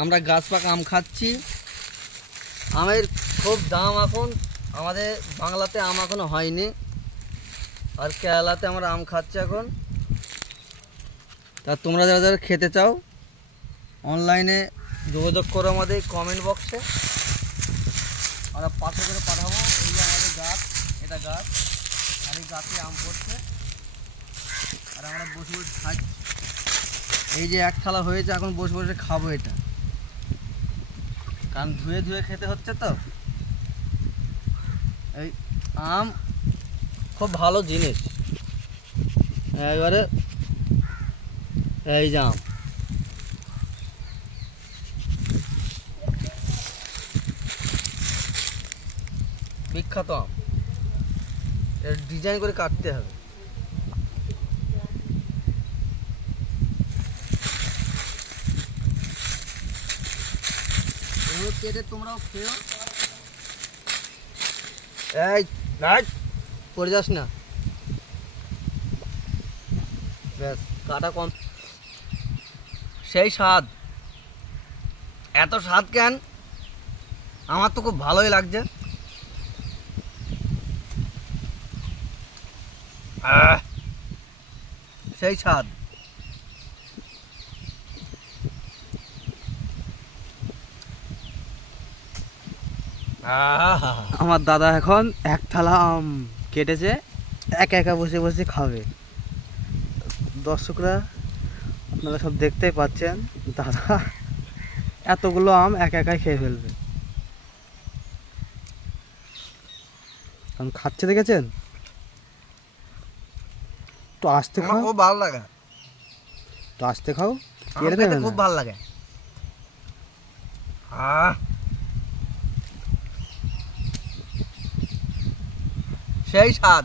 আমরা গাছ পাকা আম খাচ্ছি। আমের খুব দাম এখন, আমাদের বাংলাতে আম এখনো হয়নি, আর কেরালাতে আমরা আম খাচ্ছি এখন। তা তোমরা যারা যারা খেতে চাও অনলাইনে যোগাযোগ করো আমাদের কমেন্ট বক্সে, আমরা পাশে করে পাঠাবো। এই যে আমাদের গাছ, এটা গাছ, আর এই গাছে আম পড়ছে, আর আমরা বসে বসে খাচ্ছি। এই যে এক থালা হয়েছে, এখন বসে বসে খাবো এটা, কারণ ধুয়ে ধুয়ে খেতে হচ্ছে তো। এই আম খুব ভালো জিনিস। এবারে এই যে আম, বিখ্যাত আম, এর ডিজাইন করে কাটতে হবে। এগুলো কেটে তোমরাও খেও। এই পড়ে যাস না, ব্যাস কাটা কম। সেই স্বাদ, এত স্বাদ কেন? আমার তো খুব ভালোই লাগছে। সেই স্বাদ। আমার দাদা এখন এক থালা আম কেটেছে, একা একা বসে বসে খাবে। দর্শকরা আপনারা সব দেখতেই পাচ্ছেন, দাদা এতগুলো আম একা একাই খেয়ে ফেলবে। কারণ খাচ্ছে, দেখেছেন? তো আস্তে খাও, খুব ভালো লাগে। তো আস্তে খাও, কেটে দেবে, খুব ভালো লাগে। সেই স্বাদ।